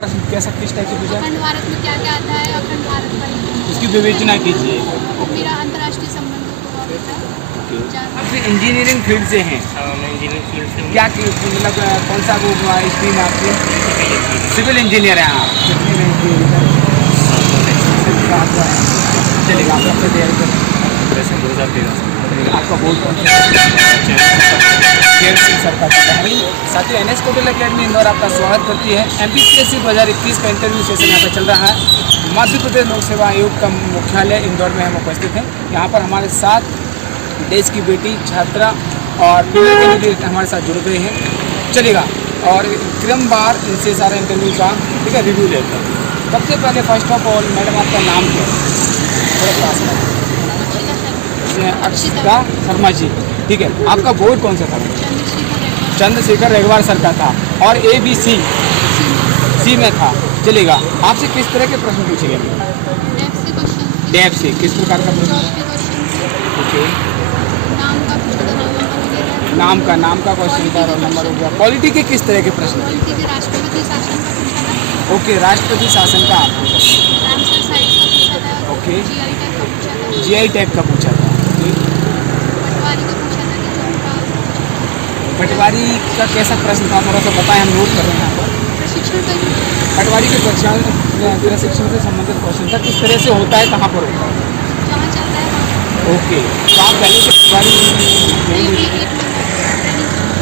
कैसा किस टाइप की पूजा? अखंड भारत में क्या क्या आता है? अखंड भारत का उसकी विवेचना कीजिए। मेरा अंतर्राष्ट्रीय संबंधों को होता है। आप इंजीनियरिंग फील्ड से हैं? हाँ, मैं इंजीनियरिंग फील्ड से हूँ। क्या मतलब कौन सा वो स्ट्रीम आपकी? सिविल इंजीनियर हैं आप? चलेगा, आप अपनी तैयारी करें। वैसे 2013 आपका बोर्ड कौन सा? सरकार का है। साथियों, NS कोटल अकेडमी इंदौर आपका स्वागत करती है। MPSC 2021 का इंटरव्यू सेशन यहाँ पर चल रहा है। मध्य प्रदेश लोक सेवा आयोग का मुख्यालय इंदौर में हम उपस्थित हैं। यहाँ पर हमारे साथ देश की बेटी छात्रा और फीमेल कैंडिडेट हमारे साथ जुड़ गए हैं। चलेगा, और क्रमवार इनसे सारा इंटरव्यू का ठीक है रिव्यू लेते हैं। सबसे पहले फर्स्ट ऑफ ऑल मैडम, आपका नाम क्या है? अक्षिता शर्मा जी, ठीक है। आपका बोर्ड कौन सा था? चंद्रशेखर रेगवार सर का था। और ABC सी में था। चलेगा, आपसे किस तरह के प्रश्न पूछे गए? डैप से किस प्रकार का प्रश्न? ओके, नाम का क्वेश्चन था, रोल नंबर हो गया। पॉलिटी के किस तरह के प्रश्न? राष्ट्रपति शासन का पूछा था। ओके, राष्ट्रपति शासन का आप पूछा। रामसर साइट्स का पूछा था। ओके, GI टैग का पूछा था। GI टैग का पूछा था। पटवारी का पूछा था कि उनका पटवारी का कैसा प्रश्न था, थोड़ा सा बताएं, हम नोट कर रहे हैं यहाँ पर। प्रशिक्षण का पटवारी के प्रशिक्षण से संबंधित क्वेश्चन था, किस तरह से होता है, कहाँ पर होता है? जहाँ चलता है वहाँ। ओके, तो आप पहले से पटवारी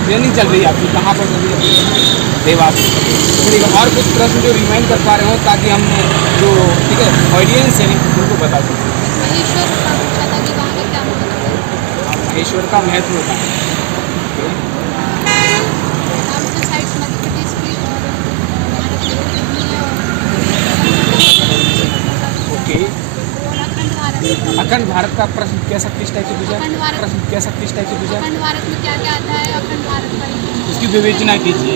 ट्रेनिंग चल रही है आपकी, कहाँ पर चल रही है? देवास। ठीक है, और कुछ प्रश्न जो रिमाइंड कर पा रहे हो ताकि हम जो ठीक है ऑडियंस है उनको बता दें। महेश्वर का पूछा था कि वहाँ का क्या मतलब है। महेश्वर का महत्व होता है। रामसर साइट्स मध्य प्रदेश की और भारत की कितनी है ओके, और अखंड भारत अखंड भारत का प्रश्न कैसा किस टाइप की पूजा? अखंड भारत प्रश्न कैसा किस टाइप की पूजा? अखंड भारत में क्या क्या आता है? अखंड भारत का उसकी विवेचना कीजिए।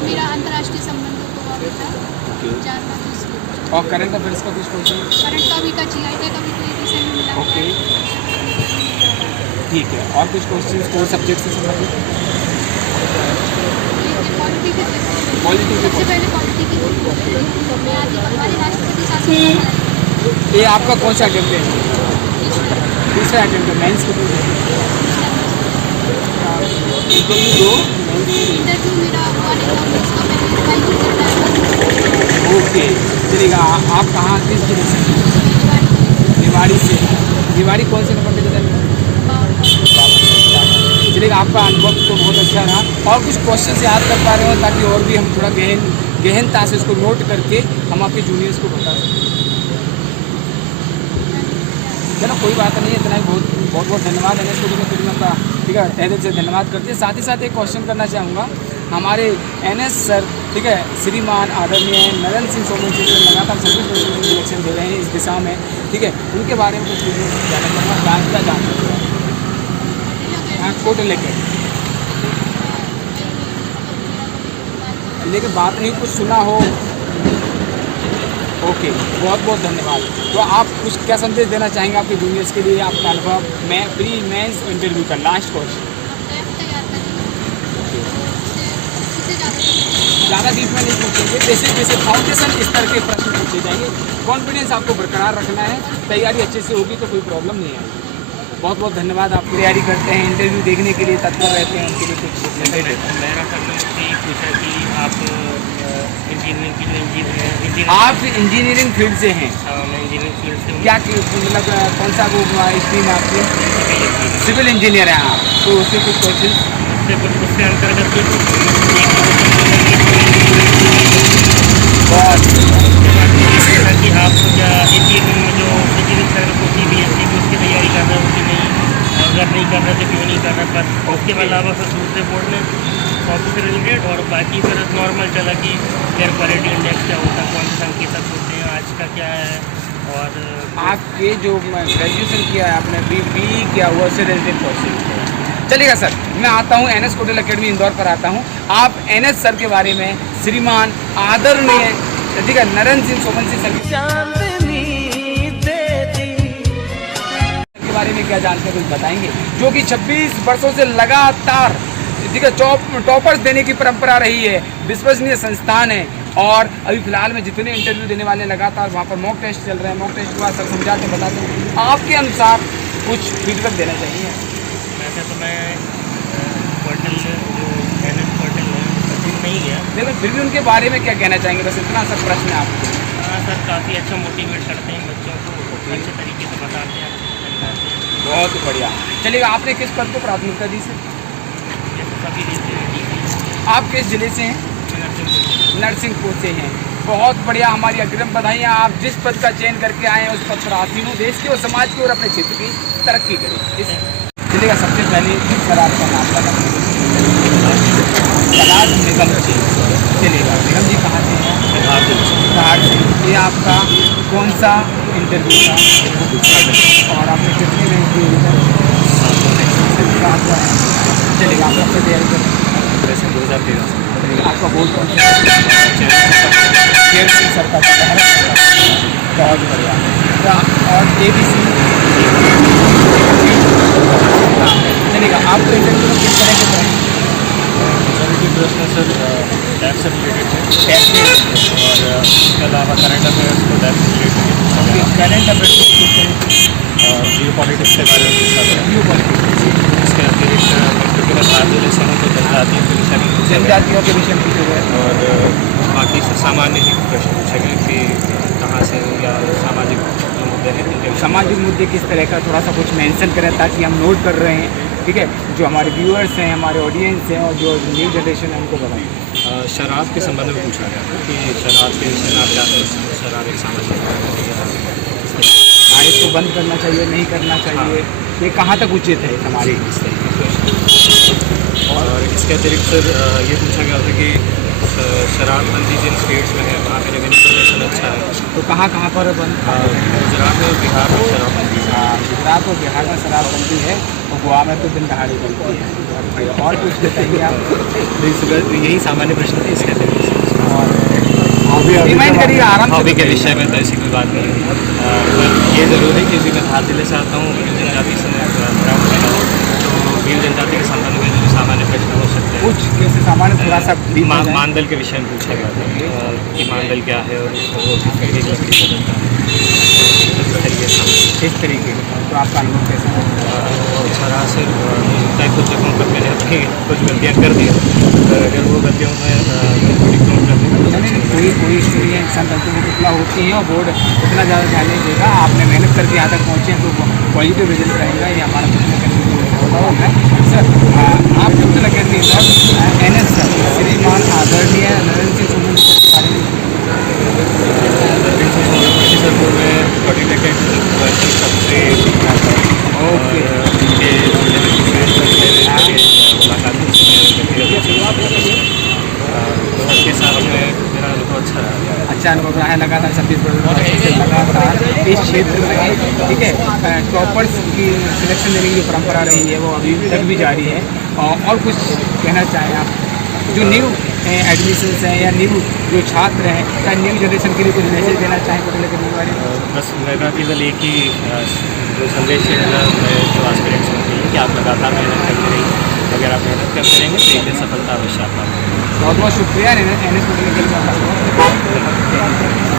मेरा अंतर्राष्ट्रीय संबंधों को होता है। ओके, जानना तो इसलिए और करंट अफेयर्स का कुछ क्वेश्चन? करंट का भी का GI टैग का भी कोई रिसेंट मिला हुआ ओके, है। ठीक है, और कुछ क्वेश्चन कोर सब्जेक्ट से संबंधित? पॉलिटी के पॉलिटी के सबसे पहले पॉलिटी की मैं आती हमारे राष्ट्रपति शासन ये आपका कौन सा अटेम्प्ट है? दूसरा अटेम्प्ट है। मेंस के इंटरव्यू मेरा हुआ नहीं था, उसका मैंने ट्राई करता है। ओके, चलेगा, आप कहाँ किस जिले से? निवाड़ी से। निवाड़ी कौन से नंबर पे जाता है? चलेगा, आपका अनुभव तो बहुत अच्छा रहा। और कुछ क्वेश्चन से याद कर पा रहे हो ताकि और भी हम थोड़ा गहनता से इसको नोट करके हम आपके जूनियर्स को बता सकें। चलो, कोई बात नहीं है, इतना ही बहुत धन्यवाद NS कोटल अकेडमी का, ठीक है, तहे दिल से धन्यवाद करते हैं। साथ ही साथ एक क्वेश्चन करना चाहूँगा, हमारे NS सर, ठीक है, श्रीमान आदरणीय नरेंद्र सिंह सोमेन जी लगातार सभी सिलेक्शन दे रहे हैं इस दिशा में, ठीक है, उनके बारे में कुछ जानना चाहूँगा। जान सकते हैं कोटल अकेडमी, लेकिन बात नहीं कुछ सुना हो। ओके, बहुत बहुत धन्यवाद। तो आप कुछ क्या संदेश देना चाहेंगे आपके जूनियर्स के लिए, आपका अनुभव मैं प्री मेंस इंटरव्यू का लास्ट क्वेश्चन? ज़्यादा डीप में नहीं पूछेंगे, जैसे फाउंडेशन स्तर के प्रश्न पूछे जाएंगे। कॉन्फिडेंस आपको बरकरार रखना है, तैयारी अच्छे से होगी तो कोई प्रॉब्लम नहीं आएगी। बहुत बहुत धन्यवाद। आप तैयारी करते हैं, इंटरव्यू देखने के लिए तत्पर रहते हैं, उनके लिए कुछ मेरा सर पूछा कि आप इंजीनियरिंग आप इंजीनियरिंग फील्ड से हैं? हाँ, मैं इंजीनियरिंग फील्ड से हूँ। क्या मतलब कौन सा वो स्ट्रीम आपकी? सिविल इंजीनियर हैं आप? तो उसके कुछ क्वेश्चन उसके अंतर्गत बहुत कि आप क्या इंजीनियरिंग में जो इंजीनियरिंग सर्विस होती है BSc की, उसकी तैयारी कर रहे हो कि नहीं, अगर नहीं कर रहे तो क्यों नहीं कर रहे। पर उसके अलावा फिर दूसरे बोर्ड में कॉपी से रिलेटेड और बाकी फिर नॉर्मल चला कि एयर क्वालिटी इंडेक्स क्या होता है, कौन से संकेतक होते हैं, आज का क्या है। और आपके जो ग्रेजुएशन किया है आपने, बी क्या हुआ, उससे रिलेटेड क्वेश्चन? चलिएगा सर, मैं आता हूँ NS कोटल अकेडमी इंदौर पर आता हूँ। आप NS सर के बारे में श्रीमान आदरणीय, ठीक है, नरेंद्र सिंह सोमेन सर के बारे में क्या जानते हैं, कुछ बताएंगे? जो कि 26 वर्षों से लगातार, ठीक है, टॉपर्स देने की परंपरा रही है, विश्वसनीय संस्थान है, और अभी फिलहाल में जितने इंटरव्यू देने वाले लगातार वहाँ पर मॉक टेस्ट चल रहे हैं, मॉक टेस्ट के बाद सर समझाते बताते हैं, आपके अनुसार कुछ फीडबैक देना चाहिए। वैसे तो मैं पोर्टल जो NS पोर्टल है उसमें नहीं गया, लेकिन फिर भी उनके बारे में क्या कहना चाहेंगे, बस इतना सा प्रश्न है आपको। हाँ सर, काफ़ी अच्छा मोटिवेट करते हैं बच्चों को, अच्छे तरीके से बताते हैं, समझाते हैं। बहुत बढ़िया। चलिए, आपने किस पद को प्राथमिकता दी सर? जैसे सभी देते हैं DP, आप किस जिले से हैं? नरसिंहपुर। नरसिंहपुर से हैं। बहुत बढ़िया, हमारी अग्रिम बधाइयाँ। आप जिस पद का चयन करके आए हैं उस पद पर आसीन हो, देश के और समाज की और अपने क्षेत्र की तरक्की करें। इस चलिएगा, सबसे पहले सर आपका नाम बताइए। कलाश निगम जी। चलिएगा, निगम जी कहाँ से हैं? बिहार से। ये आपका कौन सा इंटरव्यू था और आपने कितने मिनट की चलिएगा, आप कब से तैयारी करें? 2013 आपका बोर्ड कौन सा चेयरमैन सर का बहुत बढ़िया। और ABC चलिएगा, आपको इंटरव्यू में किस तरह के करें? मेजॉरिटी प्रश्न सर टैक्स से रिलेटेड है टैक्स में और इसके अलावा करंट अफेयर्स को टैक्स से रिलेटेड करंट अफेयर्स जियो पॉलिटिक्स के बारे में पूछा गया। जियो पॉलिटिक्स, इसके अतिरिक्त क्योंकि भारतीय देशों को जनजातियों के विषय में पूछा गया जनजातियों के विषय में पूछे गए और बाकी से सामान्य ही प्रश्न पूछे गए कि कहाँ से या सामाजिक मुद्दे हैं इनके विषय में। सामाजिक मुद्दे किस तरह का, थोड़ा सा कुछ मेंशन करें ताकि हम नोट कर रहे हैं, ठीक है, जो हमारे व्यूअर्स हैं, हमारे ऑडियंस हैं और जो न्यू जनरेशन है उनको बताएं। शराब के संबंध में पूछा गया था कि शराब के विषय में आप क्या सोचते हैं, शराब एक सामाजिक हाँ, इसको बंद करना चाहिए, नहीं करना चाहिए, ये कहाँ तक उचित है हमारे इस तरीके के प्रश्न। और इसके अतिरिक्त सर ये पूछा गया था कि शराबबंदी जिन स्टेट्स में है वहाँ पे रेवेन्यू जनरेशन अच्छा है, तो कहाँ कहाँ पर बंद? गुजरात में और बिहार में शराबबंदी है। गुजरात और बिहार में शराबबंदी है और गोवा में तो दिन दहाड़ी बनती है। और कुछ बताइए आप। यही सामान्य प्रश्न थे। इसके अतिरिक्त और रिमाइंड करिए आराम से। हॉबी के विषय में तो ऐसी कोई बात नहीं है, पर ये ज़रूर है कि मैं धार जिले से आता हूँ, भील जनजाति से बिलोंग करता हूँ, तो भील जनजाति के संबंध में जो सामान्य प्रश्न हो सकते हैं कुछ कैसे सामान्य थोड़ा सा मानदल के विषय में पूछा गया था कि मानदल क्या है और वो किस तरीके की लकड़ी से बनता है, इस तरीके से। इस तरीके का तो आपका अनुभव कैसा है? और सरासर मुझे लगता है कुछ जगहों पर मैंने अपनी कुछ गलतियाँ कर दी, अगर वो गलतियों में थोड़ी कम कर दी। कोई स्टोरी है, इंसान गलती में कितना होती है और बोर्ड उतना ज़्यादा ध्यान नहीं देगा। आपने मेहनत करके यहाँ तक पहुँचे हैं तो पॉजिटिव रिजल्ट रहेगा, ये हमारा कुछ ना करने है। सर, आप कुछ ना करनी NS सर श्रीमान आदरणीय नरेंद्र सिंह सोनम सर के बारे में सर में कोऑर्डिनेटेड सबसे ओके उनके मुलाकात के साथ में मेरा अनुभव अच्छा रहा। अच्छा अनुभव रहा है। लगातार 26 लगातार इस क्षेत्र में, ठीक है, टॉपर्स की सिलेक्शन देने की जो परंपरा रही है वो अभी तक भी जारी है। और कुछ कहना चाहें आप, जो न्यू एडमिशन्स हैं या न्यू जो छात्र हैं या न्यू जनरेशन के लिए कुछ मैसेज देना चाहें कुछ लेकर के बारे में? बस मेरा केवल एक ही जो संदेश है जो एस्पिरेंट्स होती है कि आप लगातार मेहनत करते रहिए। अगर आप मेहनत करते रहेंगे तो एक दिन सफलता अवश्य आपका। बहुत बहुत शुक्रिया NS